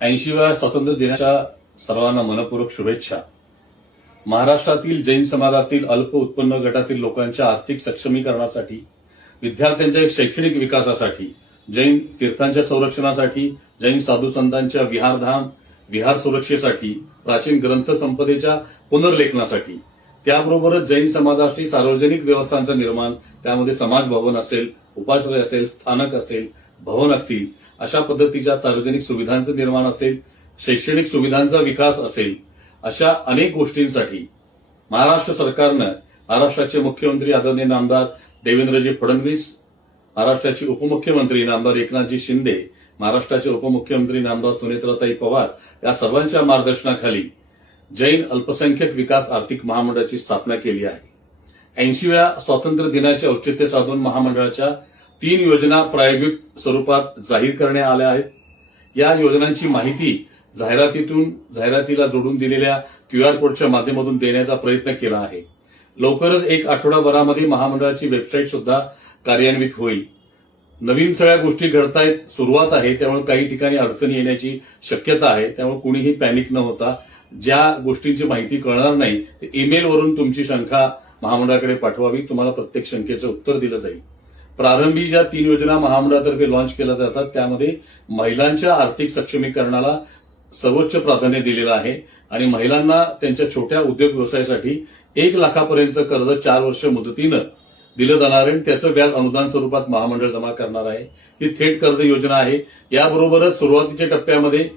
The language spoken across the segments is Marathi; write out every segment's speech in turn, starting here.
80व्या स्वातंत्र्य दिनाच्या सर्वांना मनपूर्वक शुभेच्छा। महाराष्ट्रातील जैन समाजातील अल्प उत्पन्न गटातील लोकांच्या आर्थिक सक्षमीकरणासाठी, विद्यार्थ्यांच्या शैक्षणिक विकासासाठी, जैन तीर्थांच्या संरक्षणासाठी, जैन साधू संतांच्या विहारधाम विहार सुरक्षेसाठी, प्राचीन ग्रंथ संपदेच्या पुनर्लेखनासाठी, त्याबरोबरच जैन समाजासाठी सार्वजनिक व्यवस्थांचं निर्माण, त्यामध्ये समाज भवन असेल, उपाश्रय असेल, स्थानक असेल, भवन असतील, अशा पद्धतीच्या सार्वजनिक सुविधांचं निर्माण असेल, शैक्षणिक सुविधांचा विकास असेल, अशा अनेक गोष्टींसाठी महाराष्ट्र सरकारनं महाराष्ट्राचे मुख्यमंत्री आदरणीय नामदार देवेंद्रजी फडणवीस, महाराष्ट्राचे उपमुख्यमंत्री नामदार एकनाथजी शिंदे, महाराष्ट्राचे उपमुख्यमंत्री नामदार सुनेत्राताई पवार या सर्वांच्या मार्गदर्शनाखाली जैन अल्पसंख्याक विकास आर्थिक महामंडळाची स्थापना केली आहे। 80व्या स्वातंत्र्य दिनाचे औचित्य साधून महामंडळाच्या 3 योजना प्रायोगिक स्वरूपात जाहीर करण्यात आल्या आहेत। या योजनांची माहिती जाहिरातीला जोडून दिलेल्या QR कोडच्या माध्यमातून देण्याचा प्रयत्न केला आहे। लवकरच 1 आठवडाभरामध्ये महामंडळाची वेबसाईट सुद्धा कार्यान्वित होईल। नवीन सगळ्या गोष्टी घडतायत, सुरुवात आहे, त्यामुळे काही ठिकाणी अडचणी येण्याची शक्यता आहे। त्यामुळे कुणीही पॅनिक न होता ज्या गोष्टींची माहिती कळणार नाही ते ईमेलवरून तुमची शंका महामंडळाकडे पाठवावी, तुम्हाला प्रत्येक शंकेचं उत्तर दिलं जाईल। प्रारंभी ज्या 3 योजना महामंडळातर्फे लॉन्च केल्या जातात त्यामध्ये महिलांच्या आर्थिक सक्षमीकरणाला सर्वोच्च प्राधान्य दिलेलं आहे आणि महिलांना त्यांच्या छोट्या उद्योग व्यवसायासाठी 1 लाखापर्यंतचं कर्ज 4 वर्ष मुदतीनं दिलं जाणार आहे। त्याचं व्याज अनुदान स्वरूपात महामंडळ जमा करणार आहे। ही थेट कर्ज योजना आहे। याबरोबरच सुरुवातीच्या टप्प्यामध्ये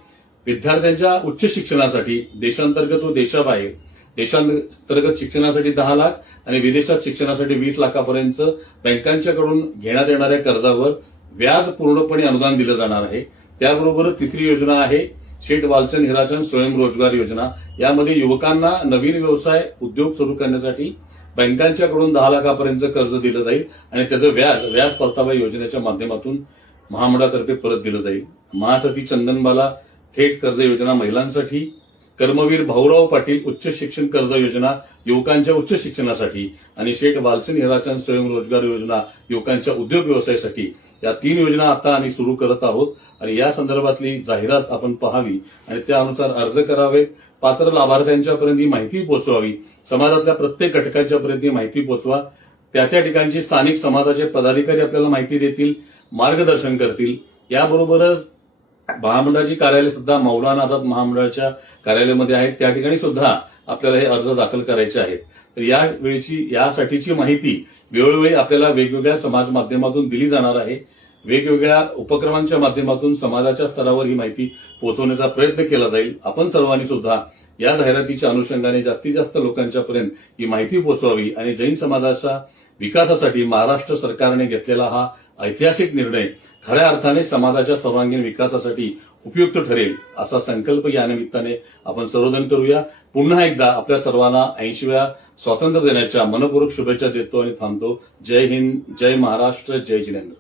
विद्यार्थ्यांच्या उच्च शिक्षणासाठी देशांतर्गत व देशाबाहेर, देशांतर्गत शिक्षणासाठी 10 लाख आणि विदेशात शिक्षणासाठी 20 लाखापर्यंत बँकांच्याकडून घेण्यात येणाऱ्या कर्जावर व्याज पूर्णपणे अनुदान दिलं जाणार आहे। त्याबरोबरच तिसरी योजना आहे शेठ वालचंद हिराचंद स्वयंरोजगार योजना। यामध्ये युवकांना नवीन व्यवसाय उद्योग सुरू करण्यासाठी बँकांच्याकडून 10 लाखापर्यंत कर्ज दिलं जाईल आणि त्याचं व्याज परतावा योजनेच्या माध्यमातून महामंडळातर्फे परत दिलं जाईल। महासती चंदनबाला थेट कर्ज योजना महिलांसाठी, कर्मवीर भाऊराव पाटील उच्च शिक्षण कर्ज योजना युवकांच्या उच्च शिक्षणासाठी आणि शेठ वालचंद हिराचंद स्वयंरोजगार योजना युवकांच्या उद्योग व्यवसायासाठी, या 3 योजना आता आम्ही सुरू करत आहोत आणि या संदर्भातली जाहिरात आपण पाहावी आणि त्यानुसार अर्ज करावे। पात्र लाभार्थ्यांच्यापर्यंत ही माहिती पोहोचवावी, समाजातल्या प्रत्येक घटकांच्यापर्यंत ही माहिती पोहोचवा। त्या ठिकाणचे स्थानिक समाजाचे पदाधिकारी आपल्याला माहिती देतील, मार्गदर्शन करतील। याबरोबरच महामंडळाची कार्यालय सुद्धा मौलाना आझाद महामंडळाच्या कार्यालयामध्ये आहेत, त्या ठिकाणी सुद्धा आपल्याला हे अर्ज दाखल करायचे आहेत। तर यासाठीची माहिती वेळोवेळी आपल्याला वेगवेगळ्या समाज माध्यमातून दिली जाणार आहे। वेगवेगळ्या उपक्रमांच्या माध्यमातून समाजाच्या स्तरावर ही माहिती पोहोचवण्याचा प्रयत्न केला जाईल। आपण सर्वांनी सुद्धा या जाहिरातीच्या अनुषंगाने जास्तीत जास्त लोकांच्यापर्यंत ही माहिती पोहोचवावी आणि जैन समाजाच्या विकासासाठी महाराष्ट्र सरकारने घेतलेला हा ऐतिहासिक निर्णय खऱ्या अर्थाने समाजाच्या सर्वांगीण विकासासाठी उपयुक्त ठरेल असा संकल्प या निमित्ताने आपण सर्वजण करूया। पुन्हा एकदा आपल्या सर्वांना 80व्या स्वातंत्र्य दिनाच्या मनपूर्वक शुभेच्छा देतो आणि थांबतो। जय हिंद, जय महाराष्ट्र, जय जिनेंद्र।